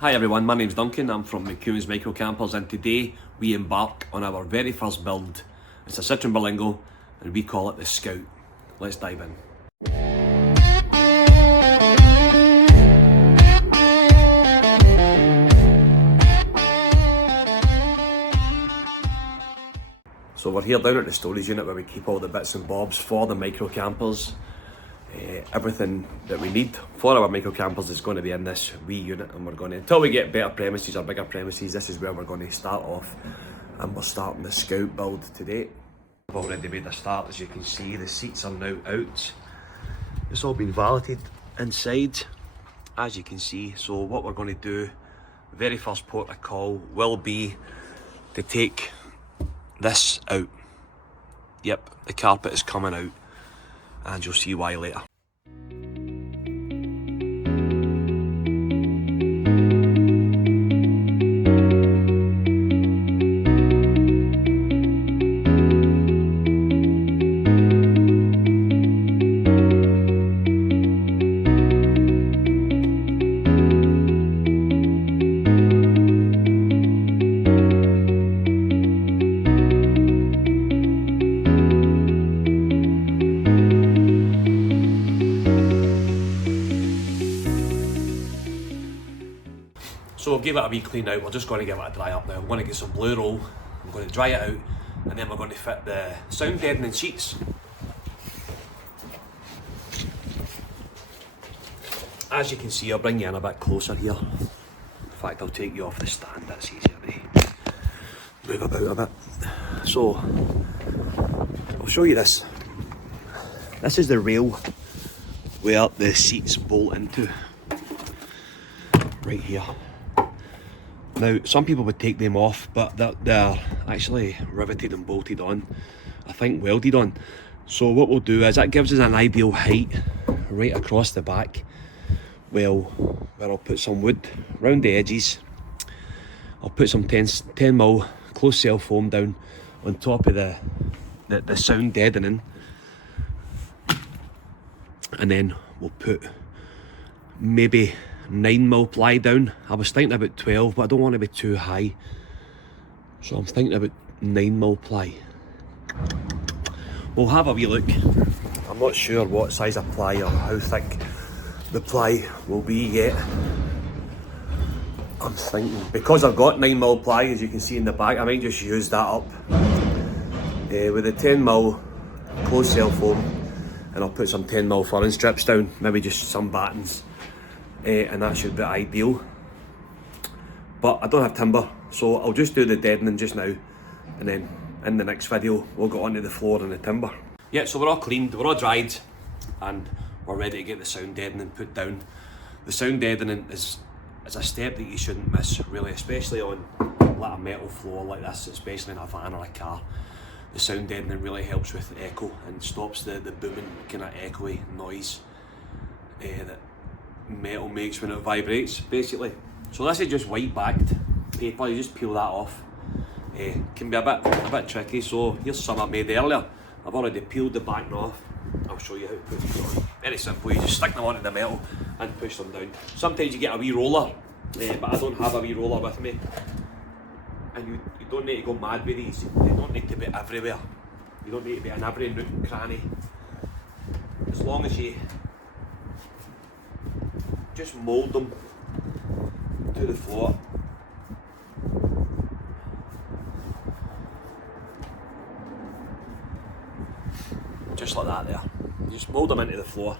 Hi everyone, my name's Duncan, I'm from McEwan's Micro Campers, and today we embark on our very first build. It's a Citroen Berlingo and we call it the Scout. Let's dive in. So we're here down at the storage unit where we keep all the bits and bobs for the micro campers. Everything that we need for our micro campers is going to be in this wee unit, and we're going to, until we get better premises or bigger premises, this is where we're going to start off, and we're starting the Scout build today. I've already made a start. As you can see, the seats are now out. It's all been valeted inside, as you can see. So what we're going to do, very first port of call will be to take this out. Yep, the carpet is coming out, and you'll see why later. So we'll give it a wee clean out. We're just going to give it a dry up now. I'm going to get some blue roll, I'm going to dry it out, and then we're going to fit the sound deadening sheets. As you can see, I'll bring you in a bit closer here. In fact, I'll take you off the stand, that's easier to move about a bit. So, I'll show you this. This is the rail where the seats bolt into, right here. Now, some people would take them off, but they're actually riveted and bolted on, I think welded on. So what we'll do is, that gives us an ideal height right across the back. Well, where I'll put some wood round the edges. I'll put some 10mm close cell foam down on top of the sound deadening. And then we'll put maybe 9mm ply down. I was thinking about 12, but I don't want to be too high, so I'm thinking about 9mm ply. We'll have a wee look. I'm not sure what size of ply or how thick the ply will be yet. I'm thinking, because I've got 9mm ply, as you can see in the back, I might just use that up with the 10mm close cell foam, and I'll put some 10mm furring strips down, maybe just some battens. And that should be ideal, but I don't have timber, so I'll just do the deadening just now, and then in the next video we'll go onto the floor and the timber. Yeah, so we're all cleaned, we're all dried, and we're ready to get the sound deadening put down. The sound deadening is a step that you shouldn't miss, really, especially on like a metal floor like this, especially in a van or a car. The sound deadening really helps with the echo and stops the booming kind of echoey noise that metal makes when it vibrates, basically. So this is just white backed paper, you just peel that off. Can be a bit tricky, so here's some I made earlier. I've already peeled the back off. I'll show you how to put these on. Very simple, you just stick them onto the metal and push them down. Sometimes you get a wee roller, but I don't have a wee roller with me. And you don't need to go mad with these. They don't need to be everywhere. You don't need to be in every nook and cranny. As long as you just mould them to the floor. Just like that there. Just mould them into the floor,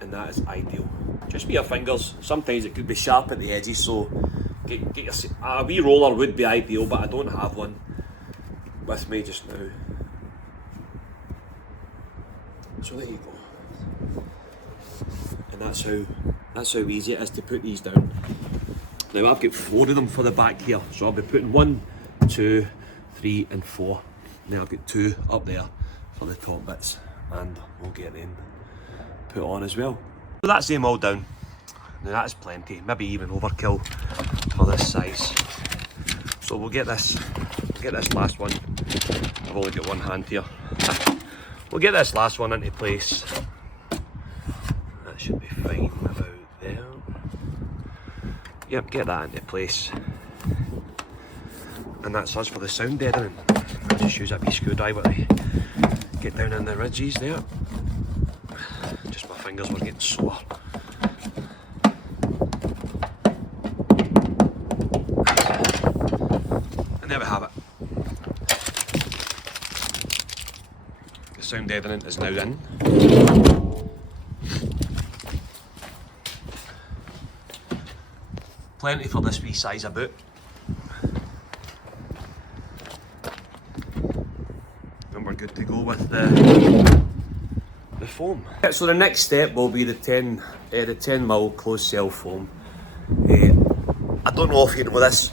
and that is ideal. Just with your fingers. Sometimes it could be sharp at the edges, so a wee roller would be ideal, but I don't have one with me just now. So there you go. And that's how easy it is to put these down. Now I've got 4 of them for the back here, so I'll be putting 1, 2, 3 and 4. Now I've got 2 up there for the top bits, and we'll get them put on as well. So that's them all down. Now that's plenty, maybe even overkill for this size. So we'll get this last one. I've only got one hand here. We'll get this last one into place. That should be fine about there. Yep, get that into place. And that's us for the sound deadening. I'll just use a wee screwdriver to get down in the ridges there. Just my fingers were getting sore. And there we have it. The sound deadening is now in. Plenty for this wee size of boot. And we're good to go with the foam. Yeah, so the next step will be the 10mm closed cell foam. I don't know if you know this,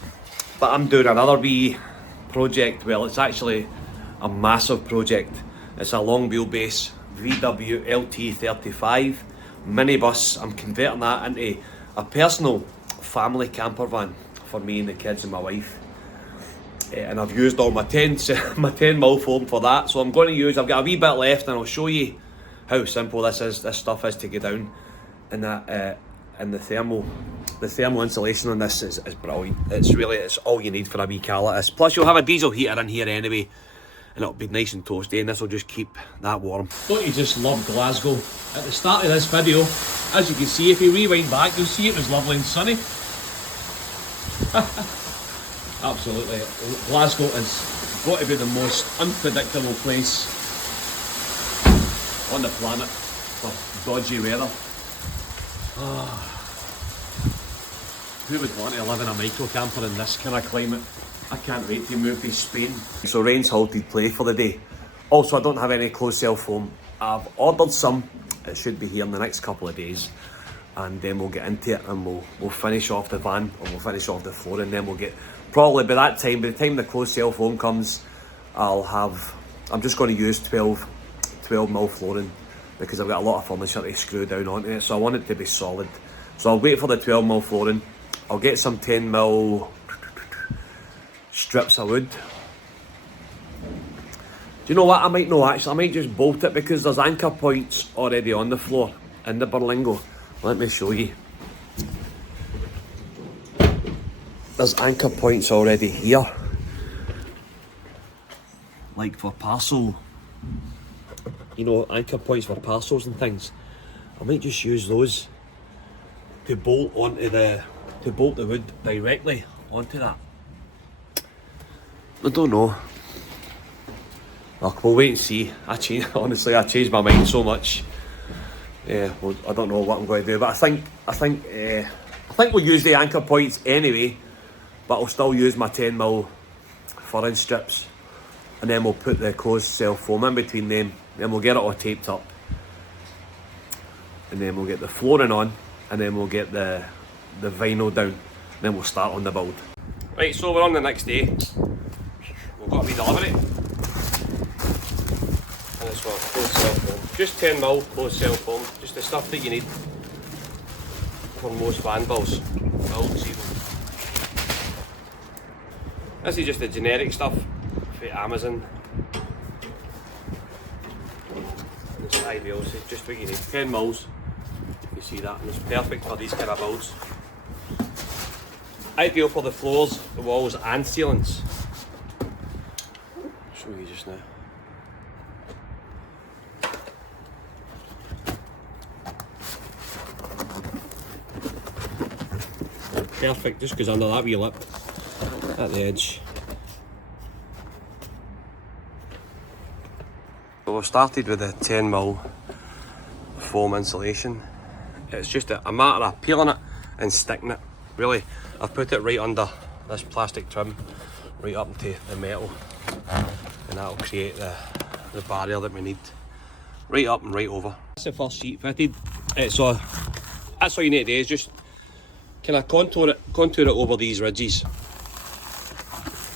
but I'm doing another wee project. Well, it's actually a massive project. It's a long wheelbase VW LT35 minibus. I'm converting that into a personal family camper van for me and the kids and my wife. And I've used all my 10mm foam for that, so I'm going to use, I've got a wee bit left, and I'll show you how simple this stuff is to get down. And that and the thermal insulation on this is brilliant. It's all you need for a wee car like this. Plus you'll have a diesel heater in here anyway, and it'll be nice and toasty, and this will just keep that warm. Don't you just love Glasgow? At the start of this video, as you can see, if you rewind back, you'll see it was lovely and sunny. Absolutely. Glasgow has got to be the most unpredictable place on the planet for dodgy weather. Who would want to live in a micro camper in this kind of climate? I can't wait to move to Spain. So rain's halted play for the day. Also, I don't have any closed cell foam. I've ordered some. It should be here in the next couple of days, and then we'll get into it, and we'll finish off the van, or we'll finish off the floor, and then we'll get, probably by the time the closed cell foam comes, I'm just going to use 12mm flooring, because I've got a lot of furniture to screw down onto it, so I want it to be solid. So I'll wait for the 12mm flooring. I'll get some 10mm strips of wood. Do you know what? I might just bolt it, because there's anchor points already on the floor in the Berlingo. Let me show you. There's anchor points already here, like for parcel, you know, anchor points for parcels and things. I might just use those to bolt the wood directly onto that. I don't know. Look, we'll wait and see. Honestly, I changed my mind so much. Yeah, well, I don't know what I'm going to do, but I think we'll use the anchor points anyway. But I'll still use my 10mm furring strips, and then we'll put the closed cell foam in between them. Then we'll get it all taped up, and then we'll get the flooring on, and then we'll get the vinyl down. And then we'll start on the build. Right, so we're on the next day. We've got a wee delivery. And it's what, closed cell foam. Just 10mm closed cell foam, just the stuff that you need for most van builds even. This is just the generic stuff for Amazon. And it's ideal, it's just what you need. 10mm, you see that, and it's perfect for these kind of builds. Ideal for the floors, the walls and ceilings. I'll show you just now. Perfect, just goes under that wee lip at the edge. So we've started with the 10mm foam insulation. It's just a matter of peeling it and sticking it. Really, I've put it right under this plastic trim, right up into the metal, and that'll create the barrier that we need. Right up and right over. That's the first sheet fitted. So that's all you need to do, is just kind of contour it over these ridges,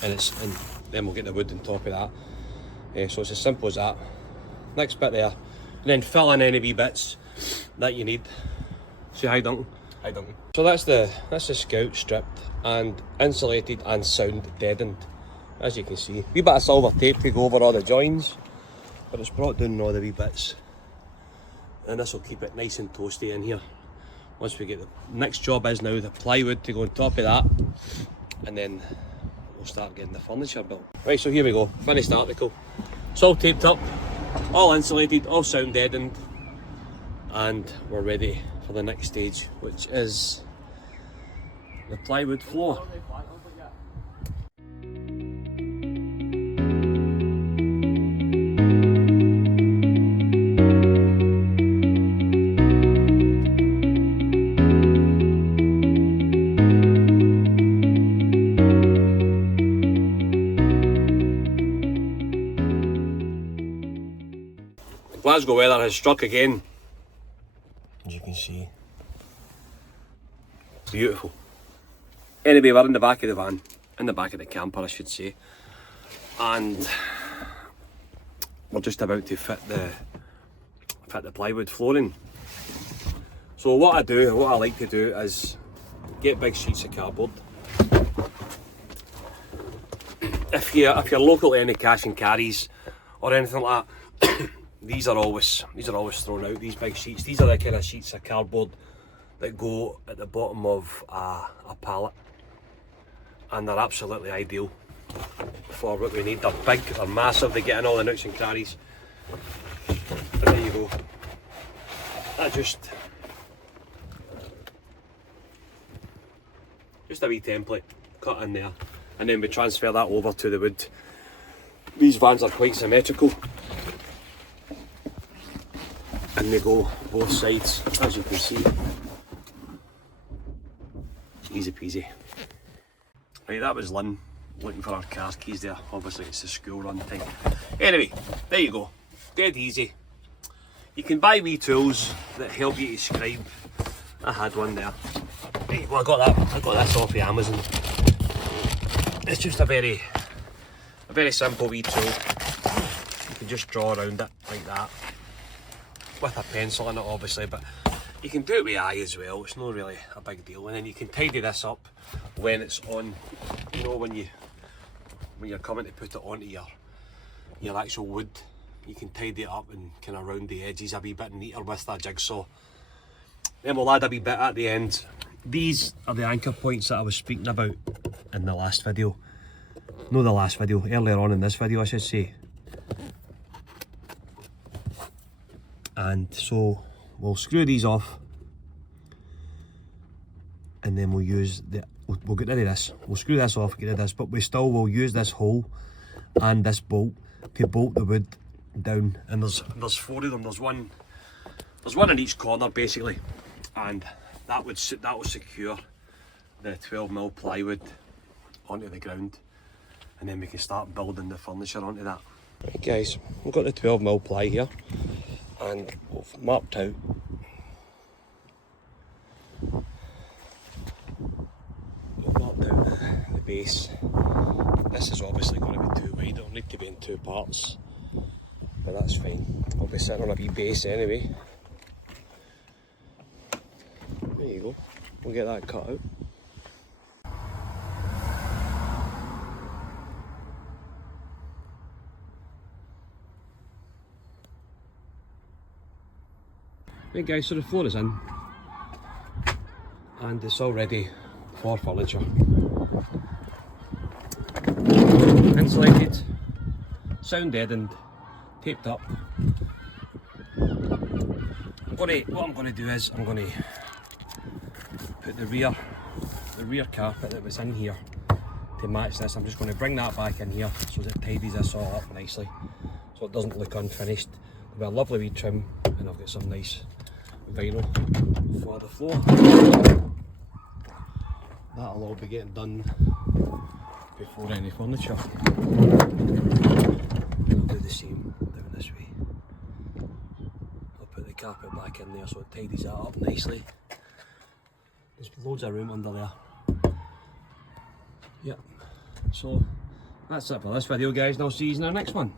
and then we'll get the wood on top of that. So it's as simple as that. Next bit there, and then fill in any wee bits that you need. Say hi, Duncan. Hi, Duncan. So that's the Scout stripped and insulated and sound deadened, as you can see. Wee bit of silver tape to go over all the joins, but it's brought down all the wee bits, and this will keep it nice and toasty in here Once we get the next job is now the plywood to go on top of that, and then we'll start getting the furniture built. Right, so here we go, finished article. It's all taped up, all insulated, all sound deadened, and we're ready for the next stage, which is the plywood floor. Glasgow weather has struck again, as you can see. Beautiful. Anyway, we're in the back of the van, in the back of the camper I should say, and we're just about to fit the plywood flooring. So what I like to do is get big sheets of cardboard. If you're local to any cash and carries or anything like that, these are always thrown out, these big sheets. These are the kind of sheets of cardboard that go at the bottom of a pallet, and they're absolutely ideal for what we need. They're big, they're massive, they get in all the nooks and crannies. And there you go. That just a wee template cut in there, and then we transfer that over to the wood. These vans are quite symmetrical, and they go both sides, as you can see. Easy peasy. Right, that was Lynn looking for our car keys there. Obviously it's the school run time. Anyway, there you go. Dead easy. You can buy wee tools that help you to scribe. I had one there. Right, well I got this off of Amazon. It's just a very simple wee tool. You can just draw around it like that, with a pencil in it obviously, but you can do it with eye as well. It's not really a big deal. And then you can tidy this up when it's on, you know, when you're coming to put it onto your actual wood, you can tidy it up and kind of round the edges a wee bit neater with that jigsaw. Then we'll add a wee bit at the end. These are the anchor points that I was speaking about in the last video. No, the last video, earlier on in this video I should say. And so we'll screw these off, and then we'll get rid of this. We'll screw this off, get rid of this, but we still will use this hole and this bolt to bolt the wood down. And there's 4 of them. There's one in each corner basically, and that will secure the 12mm plywood onto the ground, and then we can start building the furniture onto that. Right guys, we've got the 12mm ply here, and we've marked out the base. This is obviously going to be too wide, it'll need to be in 2 parts, but that's fine. I'll be sitting on a wee base anyway. There you go, we'll get that cut out. Right guys, so the floor is in, and it's all ready for furniture. Insulated, sound deadened, taped up. What I'm going to do is I'm going to put the rear carpet that was in here to match this. I'm just going to bring that back in here so that it tidies this all up nicely, so it doesn't look unfinished. There'll be a lovely wee trim, and I've got some nice vinyl for the floor. That'll all be getting done before any furniture. And I'll do the same down this way. I'll put the carpet back in there so it tidies that up nicely. There's loads of room under there. Yep. So that's it for this video guys, and I'll see you in our next one.